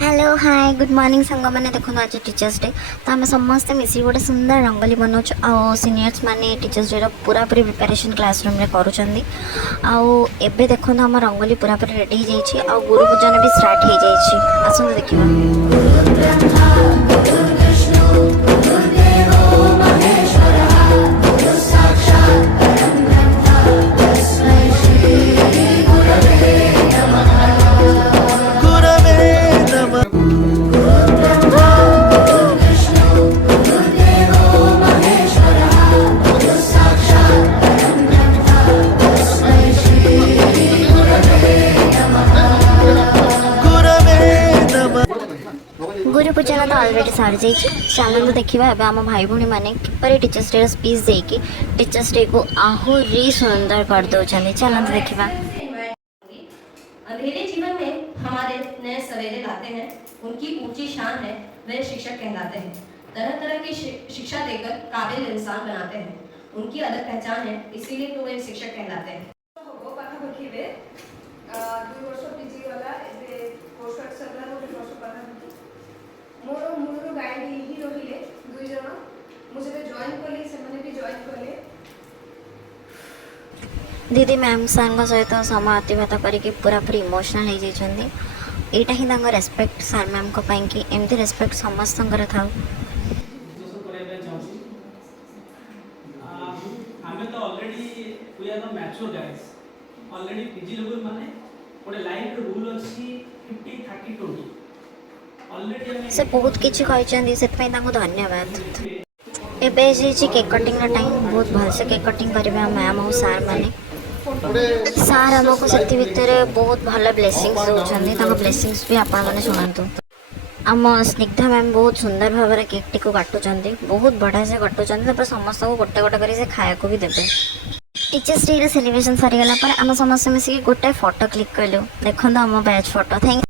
Hello hi good morning सांग मैंने देखो आज टीचर्स डे तो आम समस्ते मिसी गोटे सुंदर रंगोली बनाऊँ आउ सीनियर्स मैंने टीचर्स डे पूरा पूरी प्रिपेरेसन क्लासरूम में करुँच देखो आम रंगोली पूरा पूरी रेडी हो जाए गुरु पूजन भी स्टार्ट हो जाए आसतु देखा। गुरु पूजा तो अलरेडी सारी जाइए चलते देखा आम भाई भौणी मैंने किपर टीचर्स डे स्पीच देकी टीचर्स डे को आहुरी सुंदर कर दौरान चलते देखा। अंधेरे जीवन में हमारे नए सवेरे लाते हैं, उनकी ऊंची शान है, वे शिक्षक कहलाते हैं। तरह तरह की शिक्षा देकर काबिल इंसान बनाते हैं, उनकी अलग पहचान है, इसीलिए तो वे शिक्षक कहलाते हैं। मोर मूलर गाइड ही रहिले दुई जन मुझे जॉइन कले से माने भी जॉइन कले दीदी मैम सार सहित समय अतिबात करके पूरा पूरी इमोशनल हो जाइए यहाँ ही रेस्पेक्ट सार मैम को कि एमती रेस्पेक्ट समस्त था। से बहुत किसी से धन्यवाद। एवं केक कटिंग टाइम बहुत भलसे केक कटिंग करेंगे मैम और सार मैंने सार आमको से भितर बहुत भल ब्लेसिंग्स दौरान ब्लेसिंग्स भी आपण मैंने शुणु। आम स्निग्धा मैम बहुत सुंदर भाव में केक टी को काटुंट बहुत बढ़िया से काटुंट समस्त को गोटे गोटे कर खाया भी देते। टीचर्स डे सेलिब्रेशन सरीगला आम समस्त मिसिक गोटे फोटो क्लिक कलु देखो आम बैच फोटो थैंक